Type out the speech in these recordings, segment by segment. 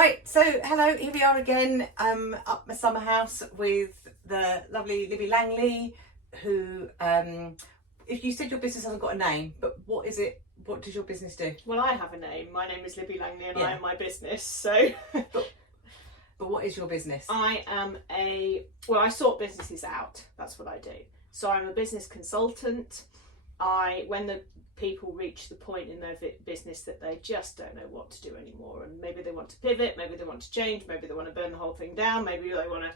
Right, so hello, here we are again, up my summer house with the lovely Libby Langley, who, if you said your business hasn't got a name, but what is it? What does your business do? Well, I have a name. My name is Libby Langley and I am my business, so... But what is your business? I am I sort businesses out. That's what I do. So I'm a business consultant. When the people reach the point in their business that they just don't know what to do anymore, and maybe they want to pivot, maybe they want to change, maybe they want to burn the whole thing down, maybe they want to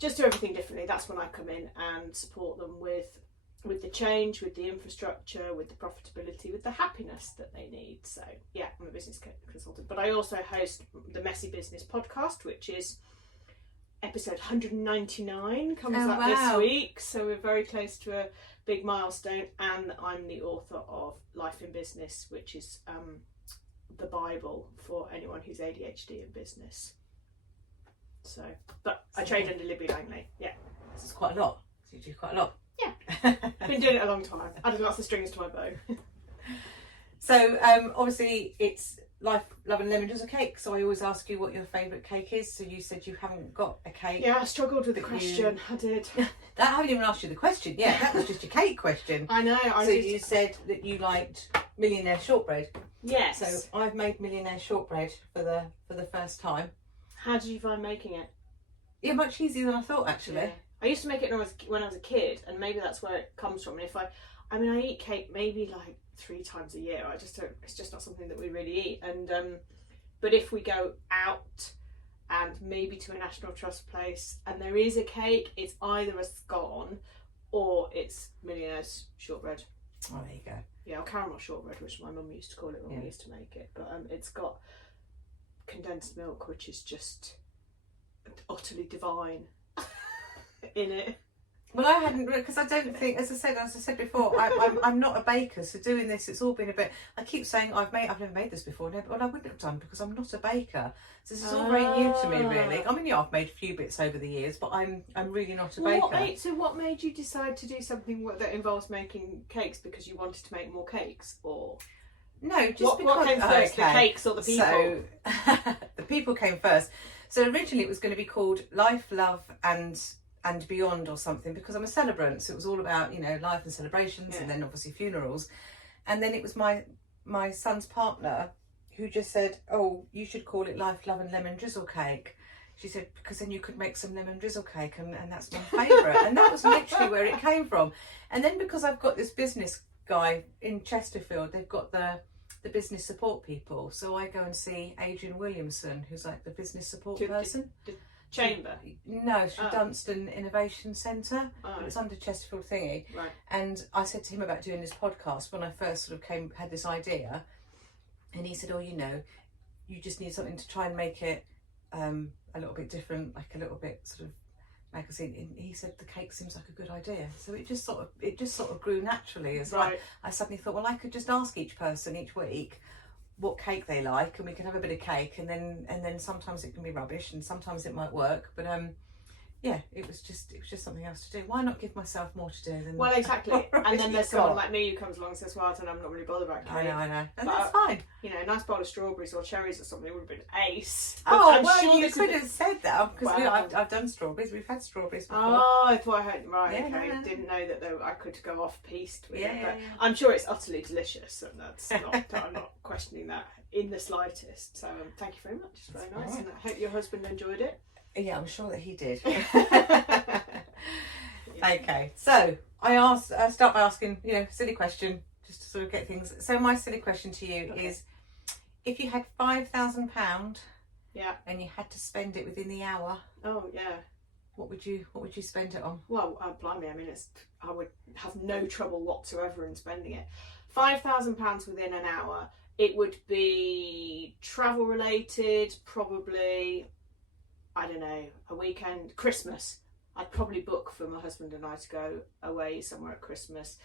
just do everything differently, that's when I come in and support them with the change, with the infrastructure, with the profitability, with the happiness that they need. So yeah, I'm a business consultant, but I also host the Messy Business podcast, which is episode 199 comes out this week, so we're very close to a big milestone. And I'm the author of Life in Business, which is the Bible for anyone who's ADHD in business. So, but I trade under Libby Langley. Yeah, This is quite a lot. So you do quite a lot. Yeah, been doing it a long time. Added lots of strings to my bow. So obviously it's Life, Love and Lemon Drizzle cake, so I always ask you what your favourite cake is. So you said you haven't got a cake. Yeah, I struggled with the question. I did. I haven't even asked you the question yet. That was just your cake question. I know. You said that you liked Millionaire Shortbread. Yes. So I've made Millionaire Shortbread for the first time. How did you find making it? Yeah, much easier than I thought, actually. Yeah. I used to make it when I was a kid, and maybe that's where it comes from. And I eat cake maybe like 3 times a year. It's just not something that we really eat. And but if we go out and maybe to a National Trust place and there is a cake, it's either a scone or it's Millionaire's Shortbread. Oh, there you go. Yeah, or caramel shortbread, which my mum used to call it when we used to make it. But it's got condensed milk, which is just utterly divine in it. Well, I hadn't, because I don't think, as I said before, I'm not a baker, so doing this, it's all been a bit. I keep saying I've never made this before, well, I wouldn't have done because I'm not a baker. So this is all very new to me, really. I mean, yeah, I've made a few bits over the years, but I'm really not a baker. So what made you decide to do something that involves making cakes? Because you wanted to make more cakes, or no? Just what came first, the cakes or the people? So the people came first. So originally it was going to be called Life, Love and Beyond or something, because I'm a celebrant, so it was all about, life and celebrations, and then obviously funerals. And then it was my son's partner who just said, oh, you should call it Life, Love and Lemon Drizzle cake. She said, because then you could make some lemon drizzle cake, and that's my favourite. And that was literally where it came from. And then because I've got this business guy in Chesterfield, they've got the business support people, so I go and see Adrian Williamson, who's like the business support person. Chamber? No, it's Dunstan Innovation Centre. It's under Chesterfield thingy. Right. And I said to him about doing this podcast when I first sort of had this idea, and he said, oh, you just need something to try and make it a little bit different, like a little bit sort of magazine. And he said the cake seems like a good idea, so it just sort of grew naturally. As right. I suddenly thought, well, I could just ask each person each week what cake they like, and we could have a bit of cake, and then sometimes it can be rubbish and sometimes it might work, but yeah, it was just something else to do. Why not give myself more to do than... Well, exactly. And then there's someone like me who comes along and says, well, I'm not really bothered about cake. I know. And that's fine. A nice bowl of strawberries or cherries or something would have been ace. You could have said that, because I've done strawberries. We've had strawberries before. Oh, I thought I heard... Right, yeah, okay. No. Didn't know that I could go off-piste with it. Yeah. I'm sure it's utterly delicious, and that's not... I'm not questioning that in the slightst. So thank you very much. It's very nice. Right. And I hope your husband enjoyed it. Yeah, I'm sure that he did. Okay, so I start by asking, silly question, just to sort of get things. So my silly question to you is, if you had £5,000, and you had to spend it within the hour, what would you spend it on? Well, blimey, I mean, I would have no trouble whatsoever in spending it. £5,000 within an hour. It would be travel related, probably. I don't know, a weekend, Christmas. I'd probably book for my husband and I to go away somewhere at Christmas.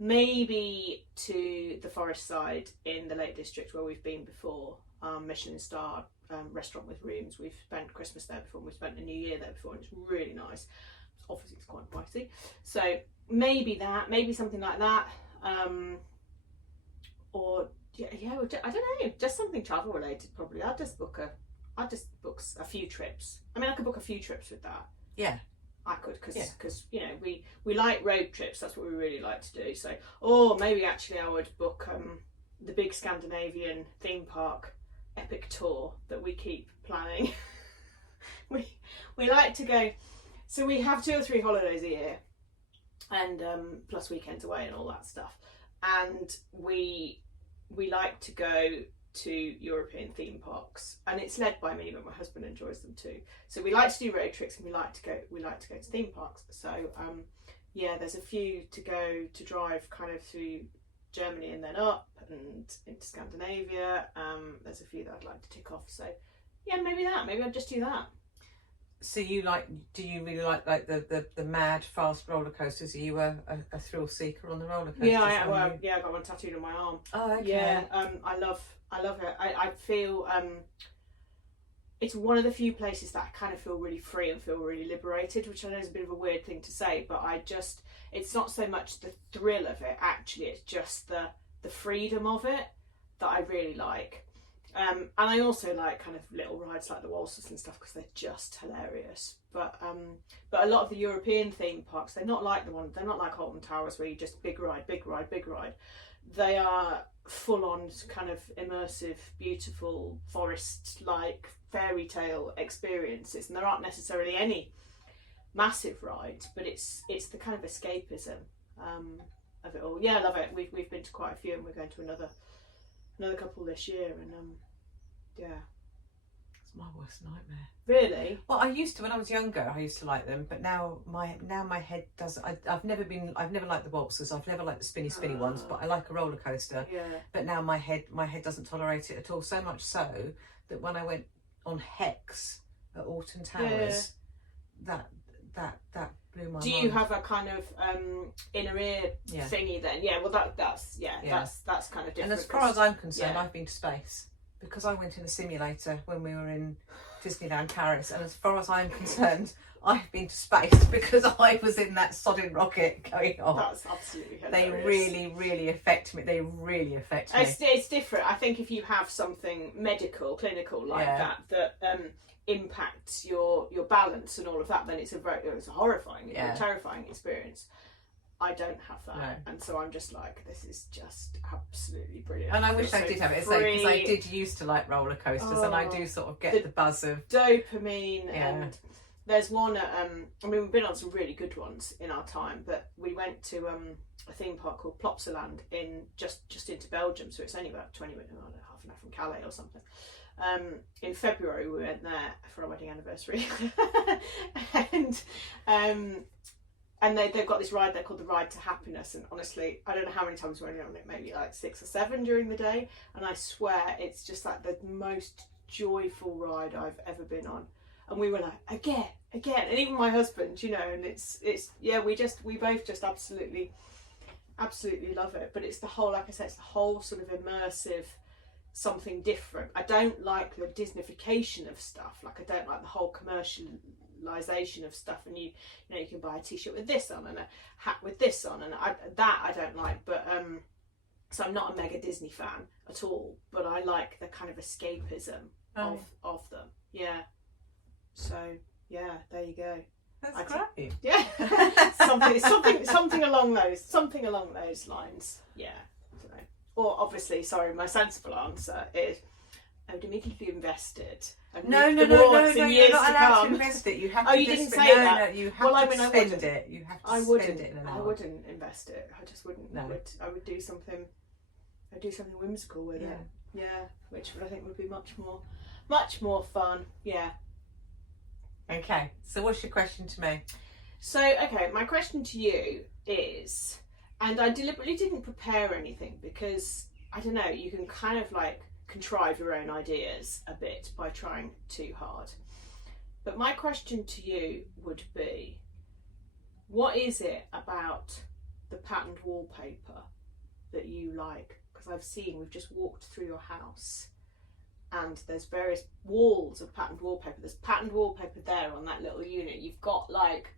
Maybe to the Forest Side in the Lake District where we've been before. Michelin star restaurant with rooms. We've spent Christmas there before, and we've spent a New Year there before, and it's really nice. Obviously it's quite pricey. So maybe something like that. Or I don't know, just something travel related probably. I'd I just book a few trips. I mean, I could book a few trips with that. Yeah. I could, because you know, we like road trips. That's what we really like to do. So, or maybe actually I would book the big Scandinavian theme park epic tour that we keep planning. we like to go. So we have 2 or 3 holidays a year, and plus weekends away and all that stuff. And we like to go to European theme parks, and it's led by me, but my husband enjoys them too. So we like to do road trips, and we like to go to theme parks. So yeah, there's a few to drive kind of through Germany and then up and into Scandinavia. There's a few that I'd like to tick off. So yeah, maybe I'd just do that. So do you really like the mad fast roller coasters? Are you a thrill seeker on the roller coasters? Yeah, I got one tattooed on my arm. Oh, okay. Yeah, I love it. I feel it's one of the few places that I kind of feel really free and feel really liberated, which I know is a bit of a weird thing to say, but it's not so much the thrill of it, actually, it's just the freedom of it that I really like. And I also like kind of little rides like the waltzes and stuff, because they're just hilarious. But a lot of the European theme parks, they're not like Alton Towers, where you just big ride. They are full on kind of immersive, beautiful forest like fairy tale experiences, and there aren't necessarily any massive rides, but it's the kind of escapism of it all. Yeah, I love it. We've been to quite a few, and we're going to another couple this year, and yeah, it's my worst nightmare. Really? Well, I used to, when I was younger, I used to like them, but now my head doesn't. I've never liked the waltzers. I've never liked the spinny ones, but I like a roller coaster. Yeah. But now my head doesn't tolerate it at all. So much so that when I went on Hex at Alton Towers, that blew my mind. Do you have a kind of inner ear thingy then? Yeah. Well, that's kind of different. And as far as I'm concerned, I've been to space, because I went in a simulator when we were in Disneyland Paris, and as far as I'm concerned, I've been to space because I was in that sodding rocket going on. That's absolutely hilarious. They really affect me. It's different. I think if you have something clinical like that impacts your balance and all of that, then it's a horrifying, terrifying experience. I don't have that, and so I'm just like, this is just absolutely brilliant. And I wish I did have it, because I did used to like roller coasters, and I do sort of get the buzz of dopamine. And there's one at, I mean, we've been on some really good ones in our time, but we went to a theme park called Plopsaland in just into Belgium, so it's only about 20 minutes, half an hour from Calais or something. In February we went there for our wedding anniversary, and they've got this ride there called the Ride to Happiness, and honestly, I don't know how many times we went on it, maybe like 6 or 7 during the day, and I swear it's just like the most joyful ride I've ever been on. And we were like, again, and even my husband, you know, and it's we both just absolutely love it. But it's the whole, like I said, it's the whole sort of immersive, something different. I don't like the Disneyfication of stuff. Like, I don't like the whole commercialization of stuff, and you can buy a t-shirt with this on and a hat with this on, and I don't like. But so I'm not a mega Disney fan at all, but I like the kind of escapism of them. Yeah. So yeah, there you go. That's great. Yeah. something along those lines. Yeah. Or obviously, sorry, my sensible answer is I would immediately invest it. No, you're not allowed to invest it. You have to. You didn't say that. No, you have to spend it. You have to spend it in an art. I wouldn't invest it. I just wouldn't. No. I would do something. I'd do something whimsical with it. Yeah, which I think would be much more fun. Yeah. Okay. So, what's your question to me? So, okay, my question to you is, and I deliberately didn't prepare anything because I don't know. You can kind of like contrive your own ideas a bit by trying too hard. But my question to you would be, what is it about the patterned wallpaper that you like? Because we've just walked through your house and there's various walls of patterned wallpaper. There's patterned wallpaper there on that little unit. You've got like,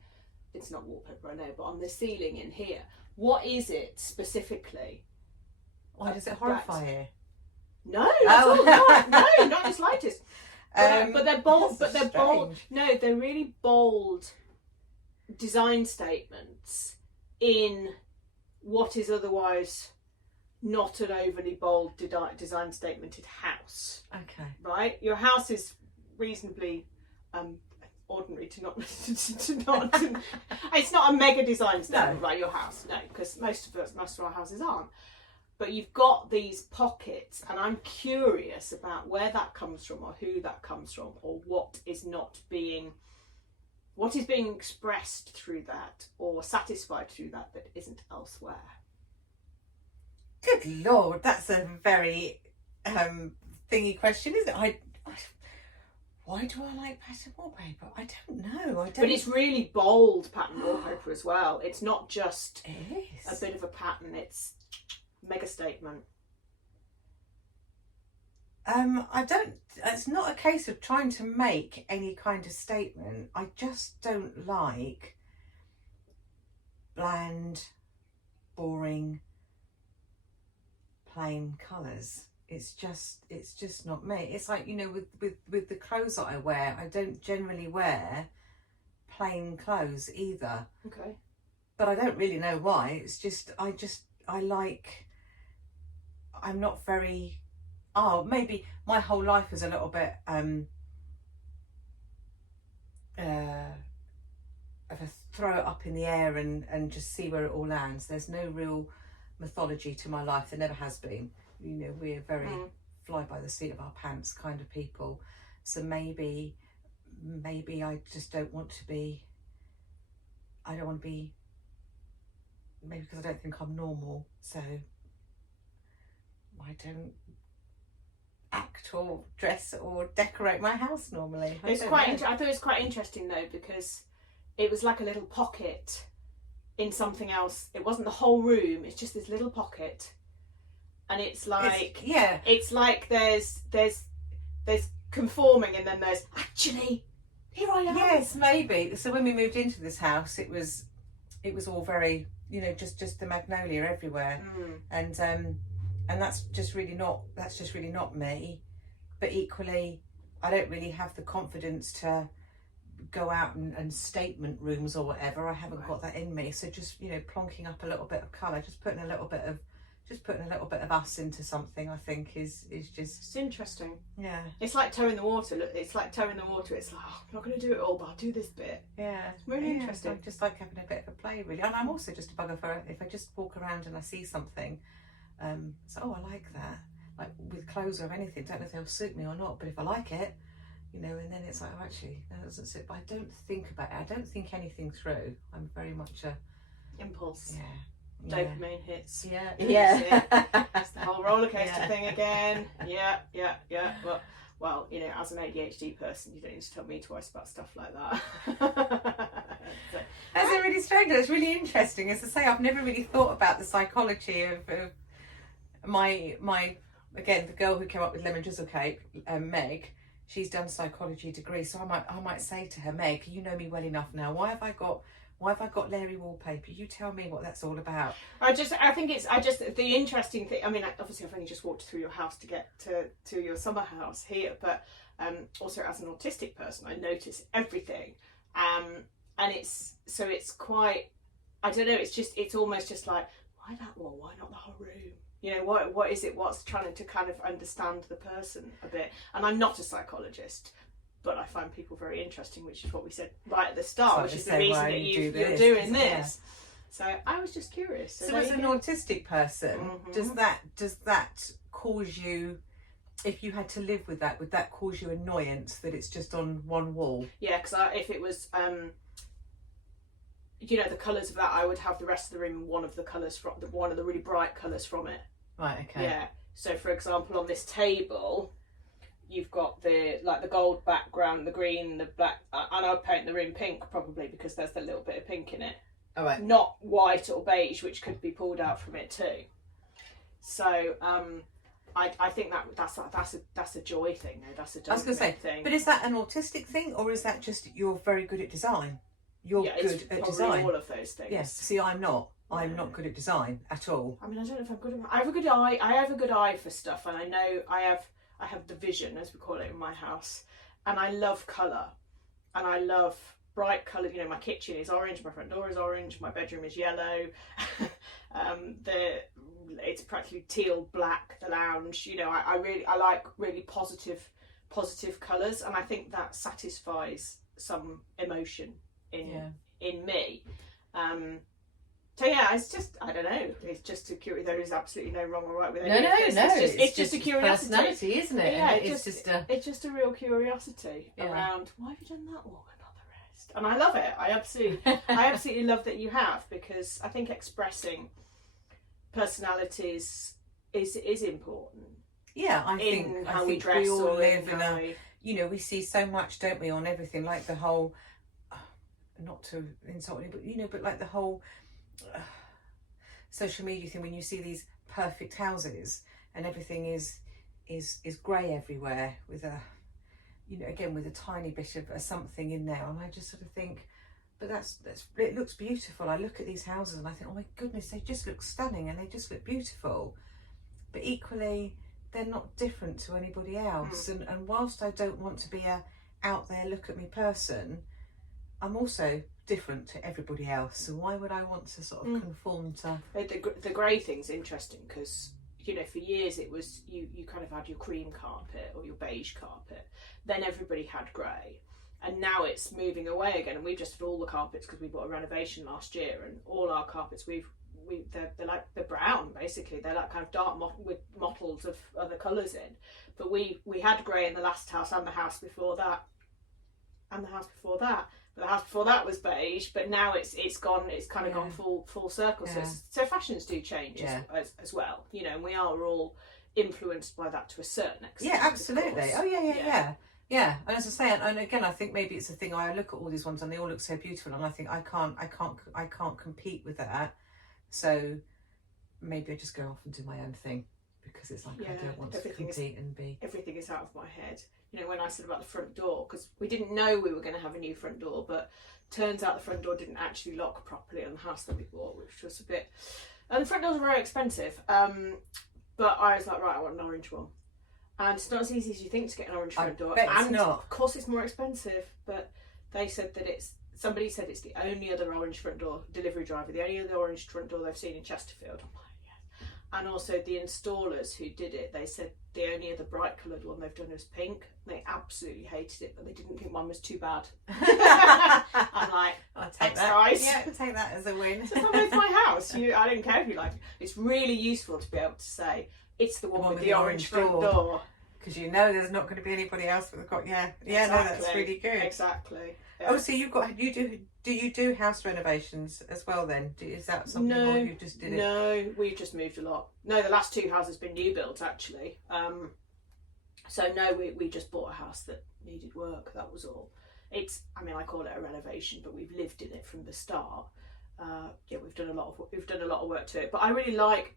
it's not wallpaper, I know, but on the ceiling in here. What is it specifically? Why does it horrify you? No, not at all. No, not the slightest. But they're bold. But they're bold. strange. No, they're really bold design statements in what is otherwise not an overly bold design statemented house. Okay. Right? Your house is reasonably ordinary to not it's not a mega design statement, No. right? Your house, no, because most of our houses aren't. But you've got these pockets, and I'm curious about where that comes from, or who that comes from, or what is being expressed through that, or satisfied through that isn't elsewhere. Good Lord, that's a very thingy question, isn't it? Why do I like pattern wallpaper? I don't know. But it's really bold pattern wallpaper as well. It's not just It a is. bit of a pattern, it's mega statement. It's not a case of trying to make any kind of statement. I just don't like bland, boring, plain colours. It's just not me. It's like, you know, with the clothes that I wear, I don't generally wear plain clothes either. Okay. But I don't really know why. It's just I'm not very, maybe my whole life is a little bit of a throw it up in the air and just see where it all lands. There's no real mythology to my life. There never has been. You know, we're very fly by the seat of our pants kind of people. So maybe I just don't want to be, maybe because I don't think I'm normal, so I don't act or dress or decorate my house normally. I thought it was quite interesting though, because it was like a little pocket in something else. It wasn't the whole room, it's just this little pocket. And it's like it's like there's conforming, and then there's actually here I am. Yes, maybe. So when we moved into this house, it was all very, you know, just the magnolia everywhere, and that's just really not me. But equally, I don't really have the confidence to go out and statement rooms or whatever. I haven't got that in me. So just, you know, plonking up a little bit of colour, just putting a little bit of us into something, I think is just. It's interesting. Yeah. It's like toeing the water. Look, it's like toeing the water. It's like, oh, I'm not going to do it all, but I'll do this bit. Yeah. It's really interesting. I just like having a bit of a play, really. And I'm also just a bugger for if I just walk around and I see something, so I like that. Like with clothes or anything, don't know if they'll suit me or not, but if I like it, you know, and then it's like, oh, actually, that doesn't suit. But I don't think about it. I don't think anything through. I'm very much a impulse. Yeah. Dopamine hits. Yeah. It's the whole roller coaster thing again. Yeah. Well, you know, as an ADHD person, you don't need to tell me twice about stuff like that. That's really strange. It's really interesting. As I say, I've never really thought about the psychology of my again, the girl who came up with lemon drizzle cake, Meg. She's done psychology degree, so I might say to her, Meg, you know me well enough now. Why have I got Larry wallpaper? You tell me what that's all about. I think the interesting thing. I mean, obviously, I've only just walked through your house to get to your summer house here, but also as an autistic person, I notice everything, and it's quite. I don't know. It's almost just like, why that wall? Why not the whole room? You know, what is it? What's trying to kind of understand the person a bit? And I'm not a psychologist, but I find people very interesting, which is what we said right at the start, which is the reason that you're doing this. So I was just curious. So as an autistic person, does that cause you, if you had to live with that, would that cause you annoyance that it's just on one wall? Yeah, because if it was, you know, the colours of that, I would have the rest of the room one of the colours from one of the really bright colours from it. Right. Okay. Yeah. So, for example, on this table, you've got the gold background, the green, the black, and I'd paint the room pink probably because there's a little bit of pink in it. All right. Not white or beige, which could be pulled out from it too. So, I think that's a joy thing. That's a dopamine thing. But is that an autistic thing, or is that just you're very good at design? You're good at design. All of those things. Yes. See, I'm not. I'm not good at design at all. I mean, I don't know if I'm good at. I have a good eye. I have a good eye for stuff, and I know I I have the vision, as we call it in my house, and I love colour, and I love bright colour. You know, my kitchen is orange, my front door is orange, my bedroom is yellow. It's practically teal black, the lounge. You know, I like really positive colours, and I think that satisfies some emotion in me. So yeah, it's just, I don't know, it's just a curiosity. There is absolutely no wrong or right with any of this. It's just a curiosity, personality, isn't it? Yeah, it's just a real curiosity around, why have you done that wall and not the rest? And I love it. I absolutely love that you have, because I think expressing personalities is important. Yeah, I think we all live in a, you know, we see so much, don't we, on everything, like the whole, not to insult you, but you know, but like the whole social media thing, when you see these perfect houses and everything is grey everywhere with a, you know, again with a tiny bit of something in there, and I just sort of think, but that's it looks beautiful. I look at these houses and I think, oh my goodness, they just look stunning and they just look beautiful, but equally they're not different to anybody else. And whilst I don't want to be a out there look at me person, I'm also different to everybody else, so why would I want to sort of conform to the grey thing's interesting, because you know, for years it was you kind of had your cream carpet or your beige carpet, then everybody had grey, and now it's moving away again, and we've just had all the carpets, because we bought a renovation last year, and all our carpets they're like, they're brown basically, they're like kind of dark with mottles of other colours in, but we had grey in the last house and the house before that and the house before that. But the house before that was beige, but now it's gone. It's kind of gone full circle. Yeah. So fashions do change as well, you know. And we are all influenced by that to a certain extent. Yeah, absolutely. Oh yeah. And as I say, and again, I think maybe it's a thing. I look at all these ones and they all look so beautiful, and I think I can't compete with that. So maybe I just go off and do my own thing, because it's like I don't want to compete and be. Everything is out of my head. You know, when I said about the front door, because we didn't know we were going to have a new front door, but turns out the front door didn't actually lock properly on the house that we bought, which was a bit. And the front doors are very expensive. But I was like, right, I want an orange one. And it's not as easy as you think to get an orange front door. Bet and it's not. Of course, it's more expensive. But they said that somebody said it's the only other orange front door, delivery driver, the only other orange front door they've seen in Chesterfield. I'm like, yes. And also the installers who did it, they said the only other bright coloured one they've done was pink. They absolutely hated it, but they didn't think one was too bad. I'm like, I'll take that. Price. Yeah, take that as a win. So if I'm with my house, I don't care if you like it. It's really useful to be able to say it's the one with the orange front door. Because you know there's not going to be anybody else with got exactly. No, that's really good. Exactly. Yeah. Oh, so do you do house renovations as well then? Is that something or you just did it? No, we've just moved a lot. No, the last two houses have been new builds actually. So no, we just bought a house that needed work. That was all. I call it a renovation, but we've lived in it from the start. We've done a lot of work to it. But I really like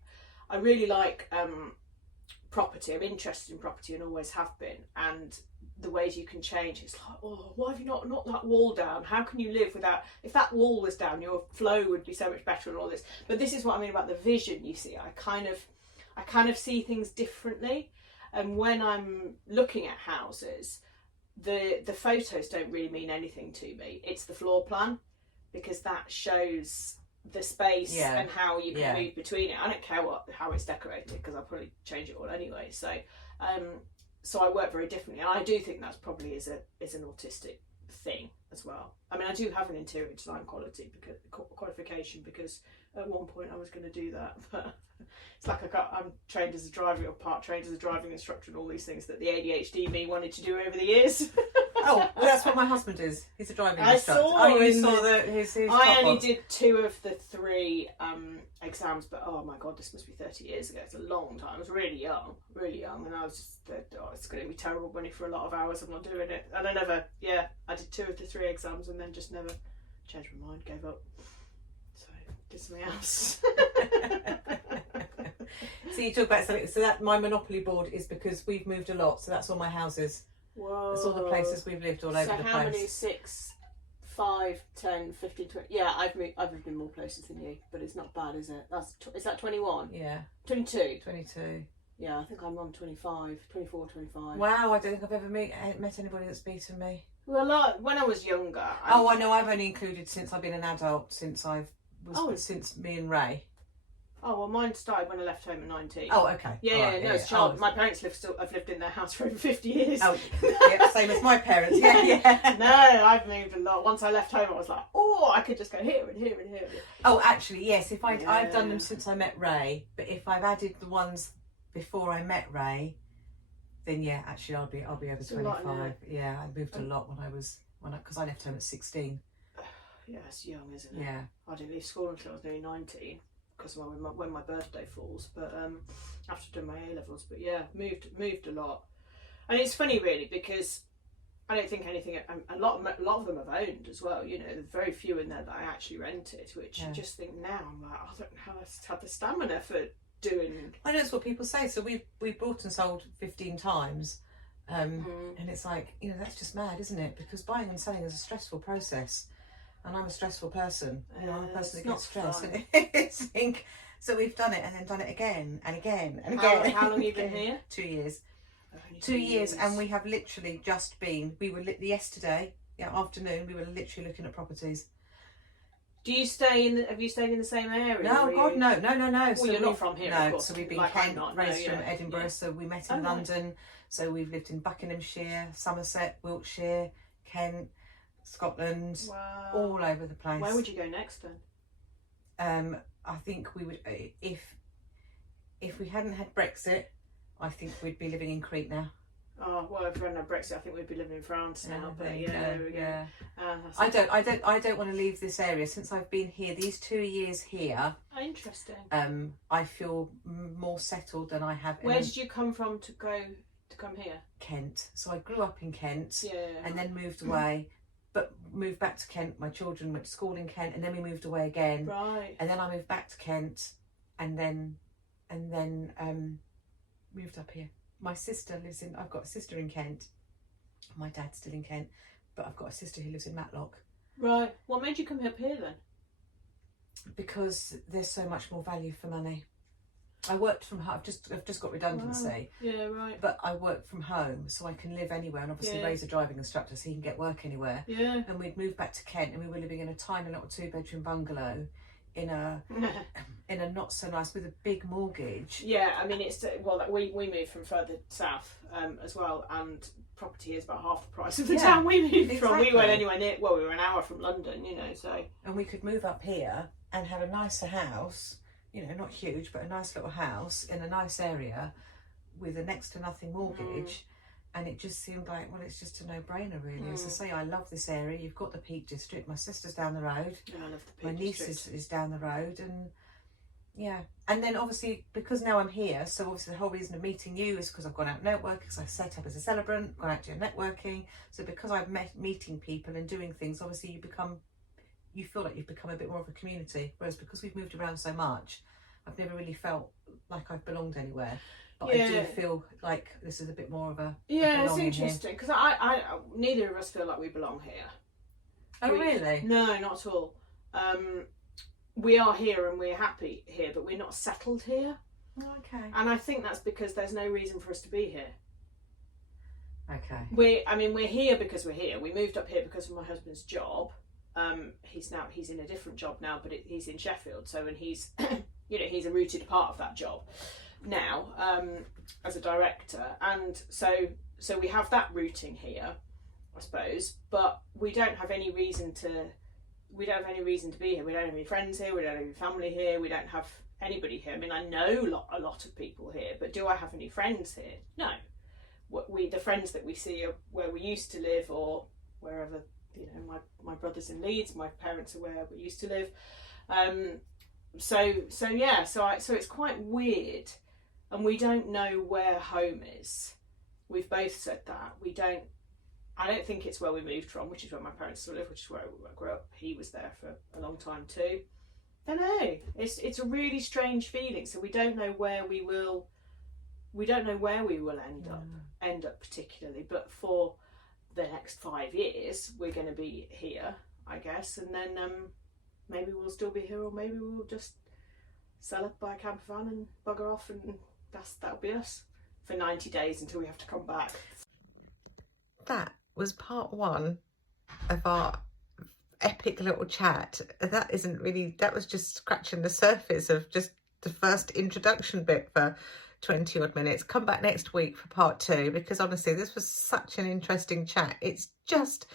property. I'm interested in property and always have been. And the ways you can change, it's like, oh, why have you not knocked that wall down? How can you live without? If that wall was down, your flow would be so much better and all this. But this is what I mean about the vision. You see, I kind of see things differently. And when I'm looking at houses, the photos don't really mean anything to me. It's the floor plan, because that shows the space and how you can move between it. I don't care how it's decorated, because I'll probably change it all anyway. So I work very differently, and I do think that's probably is an autistic thing as well. I mean, I do have an interior design qualification, because at one point I was going to do that, but it's like I'm trained as a driver, or part trained as a driving instructor, and all these things that the ADHD me wanted to do over the years. Oh, well, that's what my husband is. He's a driving instructor. You saw his I only did 2 of the 3 exams, but oh my god, this must be 30 years ago. It's a long time. I was really young, and I was just, it's going to be terrible money for a lot of hours. I'm not doing it. And I did 2 of the 3 exams and then just never changed my mind, gave up. So did something else. So you talk about something. So that my Monopoly board is because we've moved a lot. So that's all my houses. Whoa. That's all the places we've lived all over the place. So how many? 6, 5, 10, 15, 20? Yeah, I've lived in more places than you, but it's not bad, is it? Is that 21? Yeah. 22? 22. Yeah, I think I'm on 24, 25. Wow, I don't think I've ever met anybody that's beaten me. Well, when I was younger. I know. I've only included since I've been an adult. Since Oh. since me and Ray. Oh, well, mine started when I left home at 19. Oh, okay. Yeah, Right, no, it's child. My parents have lived in their house for over 50 years. Oh, yeah, same as my parents. Yeah, yeah. No, I've moved a lot. Once I left home, I was like, oh, I could just go here and here and here. Oh, actually, yes. Yeah. I've done them since I met Ray, but if I've added the ones before I met Ray, then yeah, actually, I'll be over 25. Yeah, I moved a lot because I left home at 16. Yeah, it's young, isn't it? Yeah. I didn't leave school until I was nearly 19 because of when my birthday falls. But after doing my A levels, but yeah, moved a lot. And it's funny really because I don't think anything. A lot of them have owned as well. You know, there's very few in there that I actually rented, which I just think now I'm like, I don't know how I had the stamina for doing. I know it's what people say. So we bought and sold 15 times, and it's like, you know, that's just mad, isn't it? Because buying and selling is a stressful process, and I'm a stressful person. You know, I'm a person that gets stressed. And so we've done it and then done it again and again and again. How long have you been here? 2 years. 2 years, and we have literally just been. We were yesterday afternoon. We were literally looking at properties. Do you stay in? Have you stayed in the same area? No, God, no. Well, so you're not from here, of course. So we've been like Kent, raised from Edinburgh. Yeah. So we met in London. So we've lived in Buckinghamshire, Somerset, Wiltshire, Kent, Scotland, all over the place. Where would you go next then? I think we would if we hadn't had Brexit. I think we'd be living in Crete now. Oh well, if we hadn't had Brexit, I think we'd be living in France now. But yeah. I don't want to leave this area since I've been here. These 2 years here. Interesting. I feel more settled than I have. Where did you come from to come here? Kent. So I grew up in Kent. Yeah. And then moved away, but moved back to Kent. My children went to school in Kent, and then we moved away again. Right. And then I moved back to Kent, and then moved up here. My sister lives in. I've got a sister in Kent. My dad's still in Kent, but I've got a sister who lives in Matlock. Right. What made you come up here then? Because there's so much more value for money. I worked from home. I've just got redundancy. Wow. Yeah, right. But I work from home, so I can live anywhere. And obviously, Ray's a driving instructor, so he can get work anywhere. Yeah. And we'd moved back to Kent, and we were living in a tiny little 2-bedroom bungalow, in a not so nice with a big mortgage. Yeah, I mean we moved from further south as well, and property is about half the price of the town we moved from. We weren't anywhere near. Well, we were an hour from London, you know. So and we could move up here and have a nicer house. You know, not huge, but a nice little house in a nice area with a next to nothing mortgage. And it just seemed like, well, it's just a no-brainer, really. As I say, I love this area. You've got the Peak District. My sister's down the road. Yeah, I love the Peak My niece is down the road. And yeah. And then obviously, because now I'm here, so obviously the whole reason of meeting you is because I've gone out networking, because I set up as a celebrant, gone out to networking. So because I've meeting people and doing things, obviously you feel like you've become a bit more of a community. Whereas because we've moved around so much, I've never really felt like I've belonged anywhere. But I do feel like this is a bit more of a it's interesting because I neither of us feel like we belong here. Oh really? No, not at all. We are here and we're happy here, but we're not settled here. Okay. And I think that's because there's no reason for us to be here. Okay. We're here because we're here. We moved up here because of my husband's job. He's in a different job now, but he's in Sheffield. So and he's he's a rooted part of that job now as a director, and so we have that rooting here, I suppose. But we don't have any reason to be here. We don't have any friends here. We don't have any family here. We don't have anybody here. I mean, I know a lot of people here, but do I have any friends here? No. The friends that we see are where we used to live or wherever. You know, my brother's in Leeds. My parents are where we used to live. So it's quite weird, and we don't know where home is. We've both said that I don't think it's where we moved from, which is where my parents still live, which is where I grew up. He was there for a long time too. I don't know. It's a really strange feeling. So we don't know where we will end up particularly. But for the next 5 years, we're going to be here, I guess, and then maybe we'll still be here, or maybe we'll just sell up, buy a camper van, and bugger off and that'll be us for 90 days until we have to come back. That was part one of our epic little chat. That was just scratching the surface of just the first introduction bit for 20 odd minutes. Come back next week for part two, because honestly, this was such an interesting chat. It's just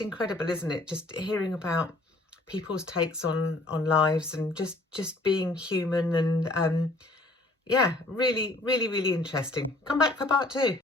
incredible, isn't it? Just hearing about people's takes on lives and just being human, and yeah, really, really, really interesting. Come back for part two.